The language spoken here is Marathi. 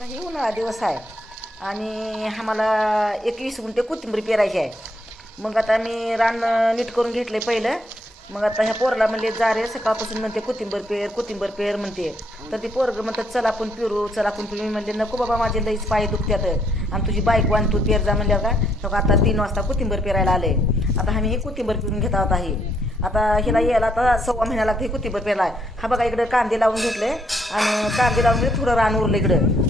आता हे उन्हाळा दिवस आहे. आणि आम्हाला एकवीस गुंठे कोथिंबीर पेरायची आहे. मग आता मी रान नीट करून घेतले पहिलं. मग आता ह्या पोरला म्हणले जा रे सकाळपासून म्हणते कोथिंबीर पेर कोथिंबीर पेर म्हणते. तर ती पोरग म्हणतात चल आपण पेरू चल आपण पेरू. मी म्हणले नको बाबा माझे लईच पाय दुखत्यात. आणि तुझी बाईक आणि तू पेर जा म्हणल्यावर का? तर आता तीन वाजता कोथिंबीर पेरायला आले. आता आम्ही हे कोथिंबीर पेरून घेत आहोत आहे. आता हिला यायला आता सव्वा महिना लागते ही कोथिंबीर पेरायला. हा बघा इकडे कांदे लावून घेतले. आणि कांदे लावून म्हणजे थोडं रान उरलं इकडं.